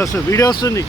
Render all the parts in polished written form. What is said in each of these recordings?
వస్తుంది వీడియో వస్తుంది.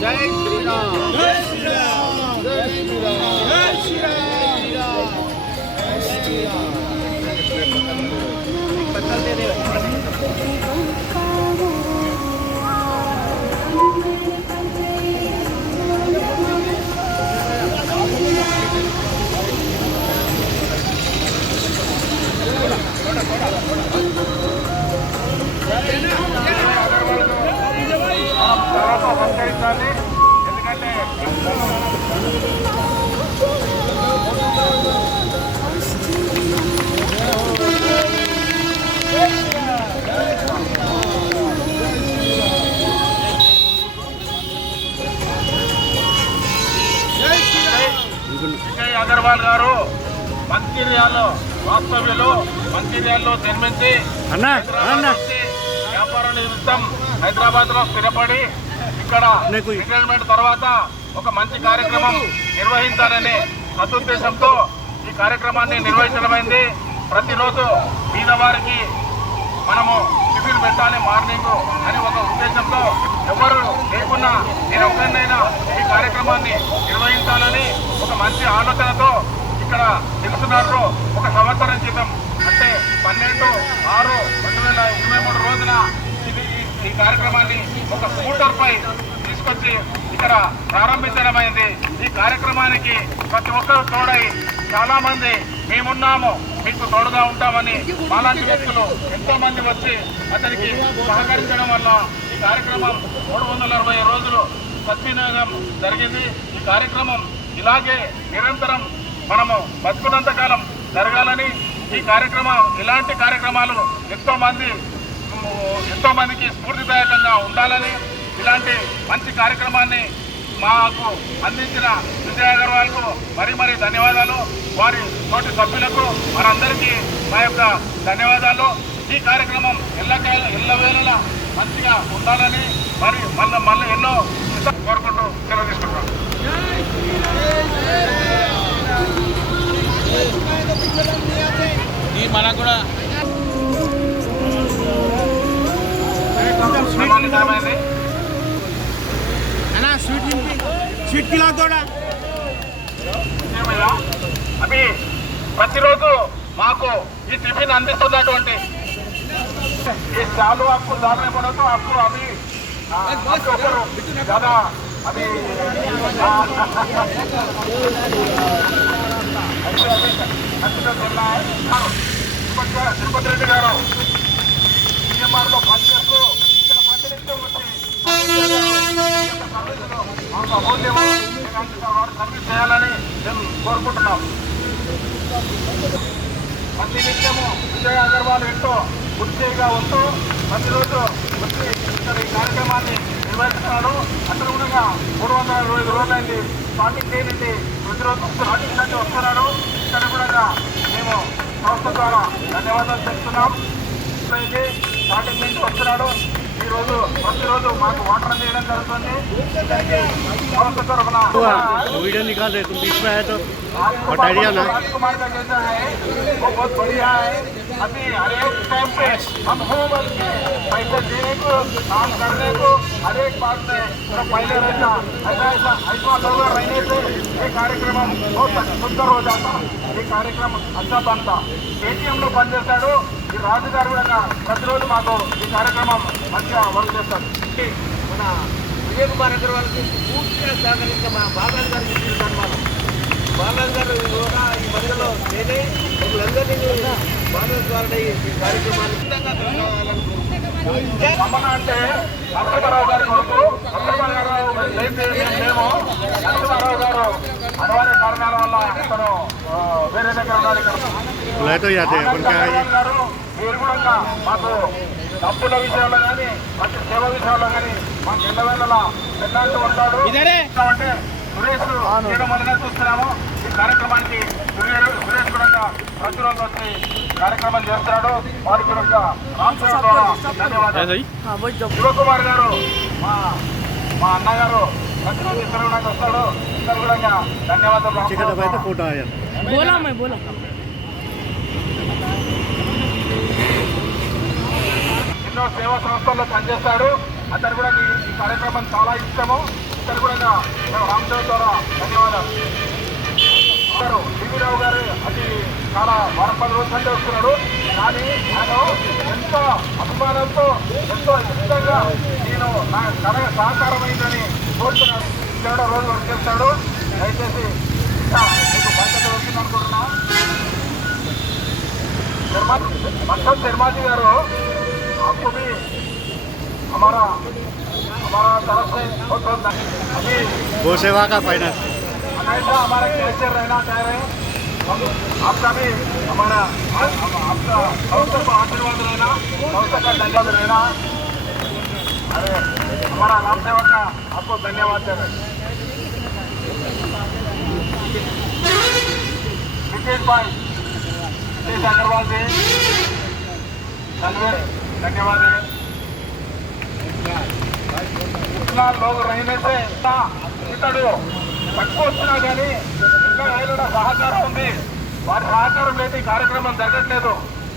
జై శ్రీరామ్, జై శ్రీరామ్, జై శ్రీరామ్, జై శ్రీరామ్, జై శ్రీరామ్. సంస్కరించాలి. ఎందుకంటే విజయ్ అగర్వాల్ గారు మంచిర్యాలలో వాస్తవ్యులు, మంచిర్యాలలో జన్మించి వ్యాపార నిమిత్తం హైదరాబాద్ లో స్థిరపడి ఇక్కడ రిటైర్మెంట్ తర్వాత ఒక మంచి కార్యక్రమం నిర్వహించాలనే సదుద్దేశంతో ఈ కార్యక్రమాన్ని నిర్వహించడమైంది. ప్రతిరోజు పేదవారికి మనము టిఫిన్ పెట్టాలి మార్నింగ్ అని ఒక ఉద్దేశంతో ఎవరు లేకున్నా నేను ఒక్కరినైనా ఈ కార్యక్రమాన్ని నిర్వహించాలని ఒక మంచి ఆలోచనతో ఇక్కడ నిలుస్తున్నారు. ఒక సంవత్సరం క్రితం అంటే 12/6/2023 రోజున ఈ కార్యక్రమాన్ని ఒక స్కూటర్ పై తీసుకొచ్చి ఇక్కడ ప్రారంభించడమైంది. ఈ కార్యక్రమానికి ప్రతి ఒక్కరు తోడై చాలా మంది మేమున్నాము, మీకు తోడుగా ఉంటామని మాలాంటి వ్యక్తులు ఎంతో మంది వచ్చి అతనికి సహకరించడం వల్ల ఈ కార్యక్రమం 360 రోజులు సద్వినియోగం జరిగింది. ఈ కార్యక్రమం ఇలాగే నిరంతరం మనము బతుకున్నంత కాలం జరగాలని, ఈ కార్యక్రమం ఇలాంటి కార్యక్రమాలు ఎంతో మందికి స్ఫూర్తిదాయకంగా ఉండాలని, ఇలాంటి మంచి కార్యక్రమాన్ని మాకు అందించిన విజయ్ అగర్వాల్కు మరీ ధన్యవాదాలు. వారి తోటి సభ్యులకు మనందరికీ మా యొక్క ధన్యవాదాలు. ఈ కార్యక్రమం ఎల్లవేళలా మంచిగా ఉండాలని మళ్ళీ ఎన్నో కోరుకుంటూ సెలవు తీసుకుంటాం. మనకు కూడా అవి ప్రతిరోజు మాకు ఈ టిఫిన్ అందిస్తున్నటువంటి ఈ చాలు హక్కు దాని పడదు హక్కు అవి ఒకరు కదా అవి తిరుపతి రెడ్డి గారు సీఎంఆర్లో పనిచేస్తూ ఇక్కడ ప్రతినిత్యం వచ్చి సర్వీసులు మాకు అమూల్యము సర్వీస్ చేయాలని మేము కోరుకుంటున్నాం. ప్రతినిత్యము విజయ్ అగర్వాల్ ఎంతో ఉద్యోగిగా ఉంటూ ప్రతిరోజు వచ్చి ఇక్కడ ఈ కార్యక్రమాన్ని నిర్వహిస్తున్నాడు. అనుగుణంగా 365 రోజులైంది స్టార్టింగ్ చేయనండి. ప్రతిరోజు స్టార్టింగ్ నుంచి వస్తున్నాడు. ఇక్కడ కూడా మేము సంస్థ ద్వారా ధన్యవాదాలు చెప్తున్నాం. స్టార్టింగ్ నుంచి వస్తున్నాడు. ప్రతిరోజు మాకు వాటర్ అందించడం జరుగుతుంది. సంస్థ తరఫున राजकुमार का कहना है वो बहुत बढ़िया है. अभी हर एक टाइम पे हम हो बल के पैसे देने को काम करने को हर एक बात में तो पहले रहता ऐसा लोग रहने से ये कार्यक्रम बहुत सुंदर हो जाता. ये कार्यक्रम अच्छा बनता. ATM లో పనిచేస్తాడు ఈ రాజుగారు కూడా ప్రతిరోజు మాకు ఈ కార్యక్రమం మంచిగా వర్క్ చేస్తారు. మన విజయ్ కుమార్ అగర్వాల్కి పూర్తిగా సహకరించిన మా బాలరాజు గారికి సన్మానం. బాలరాజు గారు కూడా ఈ మధ్యలో నేనే మమ్మల్ందరినీ బాలరాజు గారి ఈ కార్యక్రమాన్ని విధంగా రమణ అంటే నరసింహారావు గారి కొడుకు. నరసింహారావు మేము నరసింహారావు గారు అనివార్య కారణాల వల్ల అతను వేరే దగ్గర ఉన్నాడు. గారు మీరు కూడా మాకు డబ్బుల విషయంలో కానీ మంచి సేవ విషయంలో కానీ మాకు ఎల్లవేళలా ఎట్లాంటి ఉంటాడు అంటే సురేష్ చేయడం వల్లనే చూస్తున్నాము. ఈ కార్యక్రమానికి సురేష్ కూడా ప్రతిరోజు వచ్చి కార్యక్రమాలు చేస్తున్నాడు. వారికి కూడా రామసేవ ద్వారా ధన్యవాదాలు. శివకుమార్ గారు మా అన్నగారు ప్రతిరోజు ఇక్కడ కూడా వస్తాడు. ఇక్కడ కూడా ధన్యవాదాలు. ఎన్నో సేవా సంస్థల్లో పనిచేస్తాడు. అతను కూడా ఈ కార్యక్రమం చాలా ఇష్టము. ఇతను కూడా రామసేవ ద్వారా ధన్యవాదాలు. టీవీ రావు గారు అది చాలా వారం 10 రోజుల నుండి వస్తున్నాడు. కానీ ఆయన ఎంతో అభిమానంతో ఎంతో ఇష్టంగా నేను నా కళ సహకారమైందని కోరుతున్నాను. ఇక్కడ రోజు వర్క్ చేస్తాడు. దయచేసి ఇంకా మీకు బాధ్యత వచ్చింది అనుకుంటున్నా. మట్టం శర్మా जी గారు आपको भी हमारा तरफ से बहुत अभी गो सेवा का फाइनल हमेशा हमारे कैसे रहना चाह रहे हैं हम। आपका भी हमारा आपका संस्था को आशीर्वाद रहना, संस्था का धन्यवाद रहना। अरे हमारा राम सेवा का आपको धन्यवाद दे रहे विकेश भाई विकेश अग्रवाल जी धन्यवाद है। इतना लोग रहने से इतने తక్కువ వచ్చినా కానీ ఇంకా ఏదైనా సహకారం ఉంది. వారి సహకారం లేదు ఈ కార్యక్రమం జరగట్లేదు.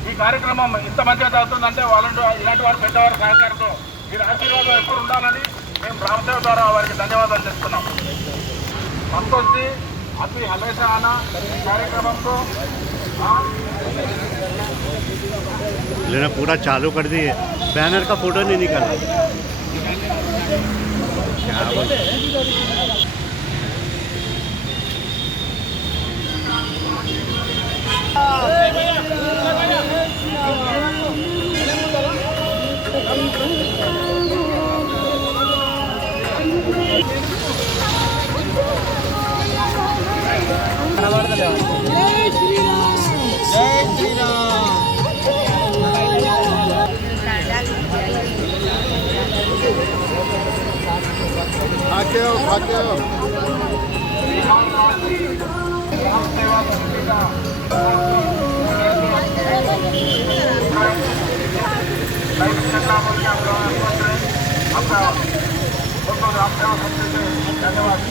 ఈ కార్యక్రమం ఇంత మంచిగా జరుగుతుందంటే వాళ్ళంటూ ఇలాంటి వారు పెద్దవారి సహకారంతో మీరు ఆశీర్వాదం ఎప్పుడు ఉండాలని మేము రామసేవ ద్వారా వారికి ధన్యవాదాలు చేస్తున్నాం. సంతోష్ जी अभी हमेशा आना कार्यक्रम को लेना पूरा चालू कर दिए. बैनर का फोटो नहीं निकाला. धन्यवाद.